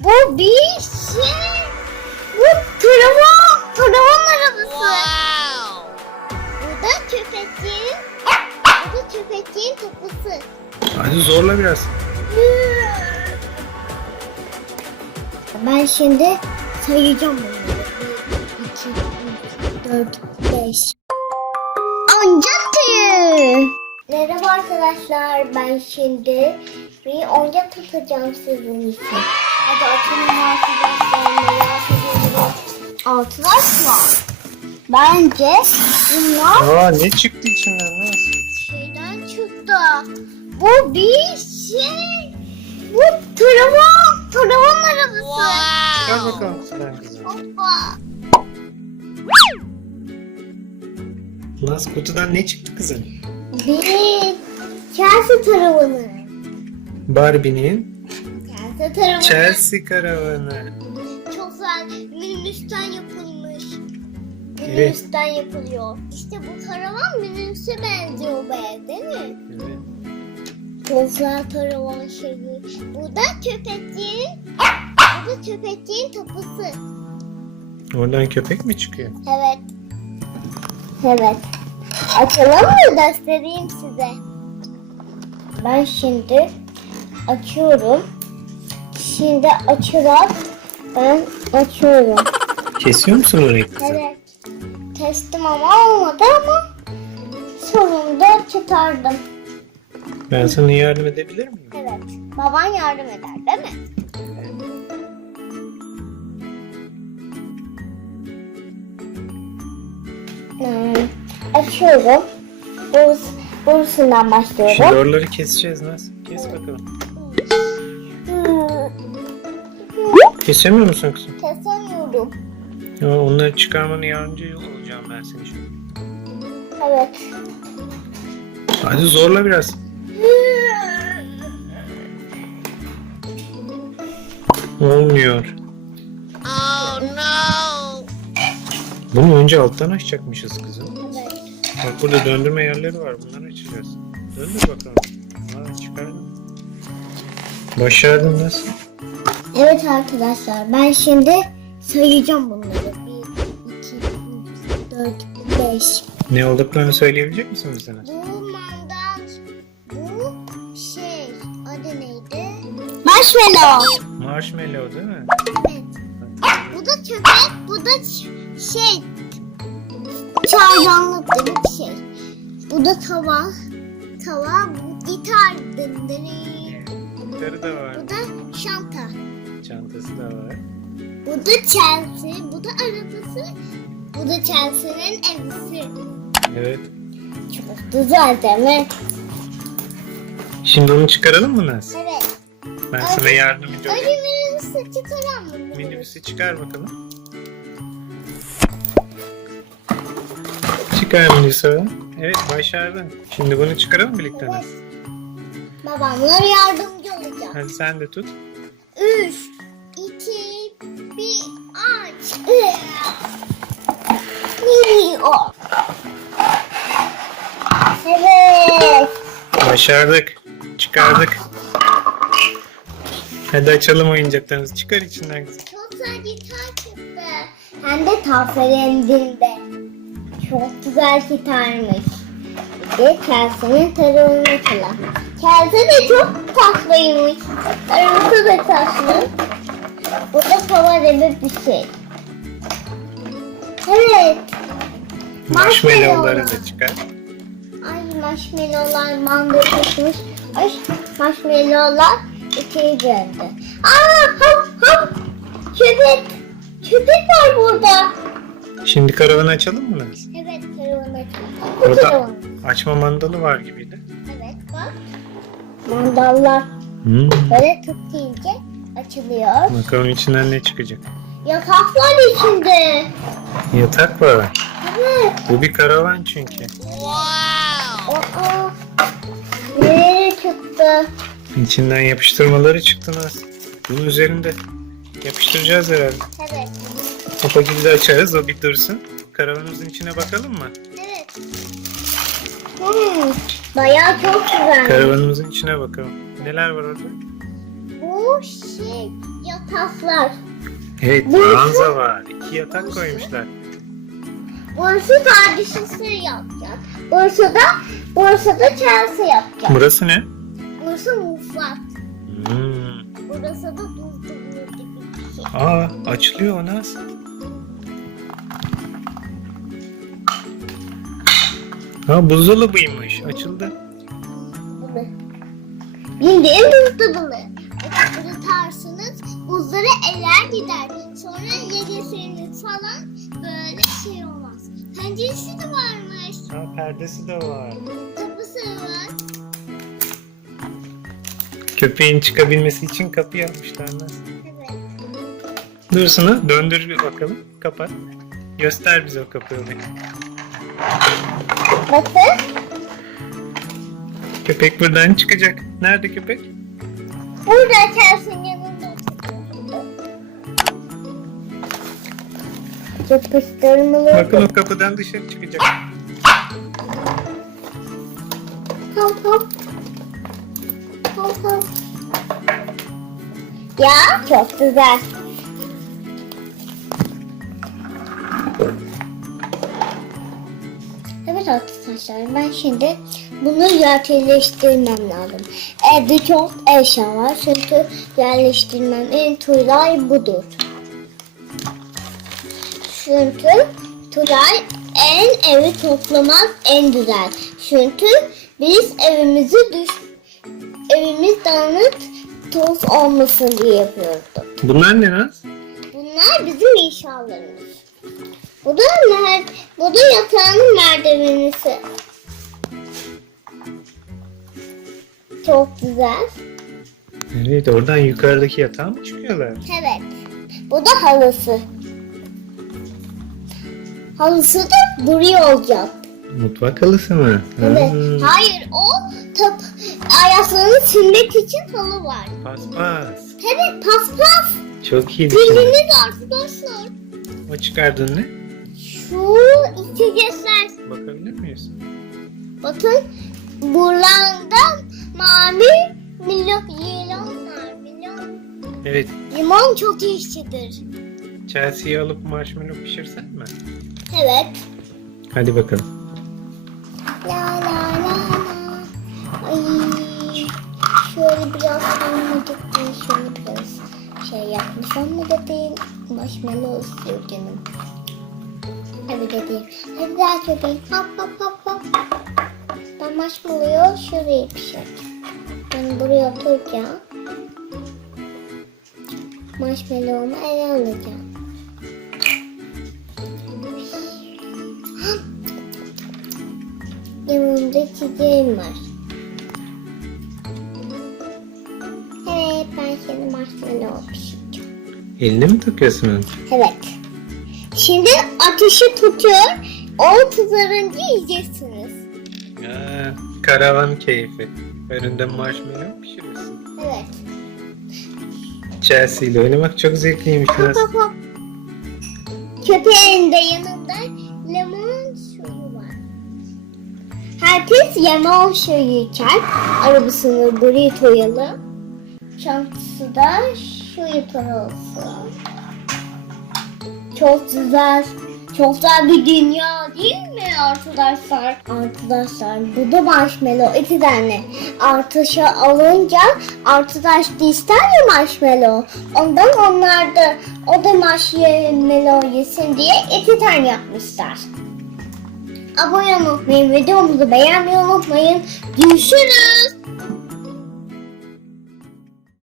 Bu bir şey. Bu taravan, taravan arabası. Bu da köpekçiğin, bu da köpekçiğin topusu. Hadi zorla biraz. Ben şimdi sayacağım bunları. 1, 2, 3, 4, 5. Oyuncak tüyü. Merhaba arkadaşlar. Ben şimdi bir oyuncak tutacağım sizin için. Hadi açalım arkadaşlar. Altılar var. Bence bunlar Aa ne çıktı içinden Naz? şeyden çıktı. Bu bir şey. Bu taravan, taravan arabası. Çıkar bakalım kızım. Hoppa. Naz kutudan ne çıktı kızım? Bir Chelsea taravanı. Barbie'nin Chelsea taravanı. Chelsea karavanı. Çok güzel. Minibüsten yapılmış. Evet. Minibüsten yapılıyor. İşte bu karavan minibüse benziyor be değil mi? Evet. Çok güzel karavan şeyi. Bu da köpekçiğin, bu da köpekçiğin topusu. Oradan köpek mi çıkıyor? Evet. Evet. Açalım mı göstereyim size. Ben şimdi açıyorum. Şimdi açarak ben açıyorum. Kesiyor musun orayı kızım? Evet. Testim ama olmadı ama sonunda çıkardım. Ben sana yardım edebilir miyim? Evet. Baban yardım eder değil mi? Hmm, açıyorum. Burası, burasından başlıyorum. Şimdi oraları keseceğiz Naz. Kes bakalım. Kesemiyor musun kızım? kesemiyorum. Ya onları çıkarmanı yardımcı olacağım ben seni şimdi. Evet. Hadi zorla biraz. Olmuyor. Oh no. Bunu önce alttan açacakmışız kızım. Evet. Bak burada döndürme yerleri var. Bunları açacağız. Döndür bakalım. Ha çıkardım. Başardın nasıl? Evet arkadaşlar ben şimdi sayacağım bunları. 1, 2, 3, 4, 5. Ne olduklarını söyleyebilecek misin bize? Bu mandal, bu şey, adı neydi? Marshmallow. Marshmallow değil mi? Evet. Bu da köpek, bu da şey, çaydanlık gibi bir şey. Bu da tava, tava, bu gitar. Gitarı da var. Bu da şanta. Çantası da var. Bu da Chelsea, bu da arabası, bu da Chelsea'nin evisi. Evet. Çok güzel değil mi? Şimdi onu çıkaralım mı Naz? Evet. Ben sana yardımcı olayım. Önce minibüsü çıkaran mı? Minibüsü çıkar bakalım. Çıkar minibüsü. Evet başardın. Şimdi bunu çıkaralım birlikte Naz. Evet. Babamlar yardımcı olacak. Hadi sen de tut. 3, 2, 1, aç. Geliyor. Evet. Başardık. Çıkardık. Hadi açalım oyuncaklarımızı. Çıkar içinden kızım. Çok güzel gitar çıktı. Hem de tafelendinde. Çok güzel gitarmış. Bir de Chelsea'nin tarafını çalan. Chelsea de çok tatlıymış. Arabası da tatlı. Bu da favori bir şey. Evet. Marshmallow'ları da çıkar. Ay marshmallowlar manda tutmuş. Ay marshmallowlar ikiye döndü. Aa hop hop. Köpek. Köpek var burada. Şimdi karavanı açalım mı? Evet karavan açalım. Bu Orada karavan. açma mandalı var gibiydi. Evet bak. Mandallar Hmm. böyle tık deyince açılıyor. Bakalım içinden ne çıkacak. Yataklar içinde. Yatak var. Evet. Bu bir karavan çünkü. Aa. Nereye çıktı? İçinden yapıştırmaları çıktı Naz. Bunun üzerinde yapıştıracağız herhalde. Evet. O paketi de açarız o bir dursun. Karavanımızın içine bakalım mı? Evet. Hmm, bayağı çok güzel. Karavanımızın içine bakalım. Neler var orada? Bu şey yatak taslar. Evet ranza var. İki yatak koymuşlar. Burası kardeşisi yapacak. Burası da burası da Chelsea yapacak. Burası ne? Burası mutfak. Hmm. Burası da buzdolabı gibi bir şey. Aa açılıyor o nasıl? Ha buzdolabıymış. Açıldı. Bildiğin buzdolabı. Isıtarsınız buzları eler gider. Sonra yedirseniz falan böyle şey olmaz. Penceresi de varmış. Ha perdesi de var. Kapısı var. Köpeğin çıkabilmesi için kapı yapmışlar. Nasıl? Evet. Dursun ha döndür bir bakalım. Kapat. Göster bize o kapıyı. Bakın. Köpek buradan çıkacak. Nerede köpek? Burada Chelsea'nin yanında. Yapıştırmalı. Bakın o kapıdan dışarı çıkacak. Hop hop. Hop hop. Ya çok güzel. Evet arkadaşlar ben şimdi bunu yerleştirmem lazım. Evde çok eşya var çünkü yerleştirmem en kolay budur. Çünkü Tulay en evi toplamak en güzel. Çünkü biz evimizi düş evimiz dağınık toz olmasın diye yapıyorduk. Bunlar ne Naz? Bunlar bizim eşyalarımız. Bu da mer bu da yatağın merdivenisi. Çok güzel. Evet oradan yukarıdaki yatağa mı çıkıyorlar? Evet. Bu da halısı. Halısı da buraya olacak. Mutfak halısı mı? Evet. Hmm. Hayır o tap ayaklarını silmek için halı var. Paspas. Evet paspas. Çok iyi. Bildiniz arkadaşlar. O çıkardın ne? Şu içecekler. Bakabilir miyiz? Bakın buralarda mavi milyon limon var. Milyon. Evet. Limon çok işçidir. Chelsea'yi alıp marshmallow pişirsen mi? Evet. Hadi bakalım. La la la la. Ay. Şöyle biraz kalmadık diye şöyle biraz şey yapmışam mı da değil. Marshmallow istiyor canım. Hadi dedim. Hadi daha köpeğim. Hop hop hop hop. Ben marshmallow'u şuraya pişireceğim. Ben buraya oturacağım. Marshmallow'umu ele alacağım. Yanımda çiçeğim var. Evet ben şimdi marshmallow pişireceğim. Eline mi takıyorsun? Evet. Şimdi ateşi tutuyor. O kızarınca yiyeceksiniz. Aa, karavan keyfi. Önünde marshmallow pişirirsin. Evet. Chelsea ile oynamak çok zevkliymiş Hop hop hop. Köpeğin de yanında lemon suyu var. Herkes lemon suyu içer. Arabasını buraya koyalım. Çantası da şu yukarı olsun. Çok güzel. Çok güzel bir dünya değil mi arkadaşlar? Arkadaşlar bu da marshmallow iki tane. Artışa alınca arkadaş da ister ya marshmallow. Ondan onlar da o da marshmallow yesin diye iki tane yapmışlar. Abone olmayı. Videomuzu beğenmeyi unutmayın. Görüşürüz.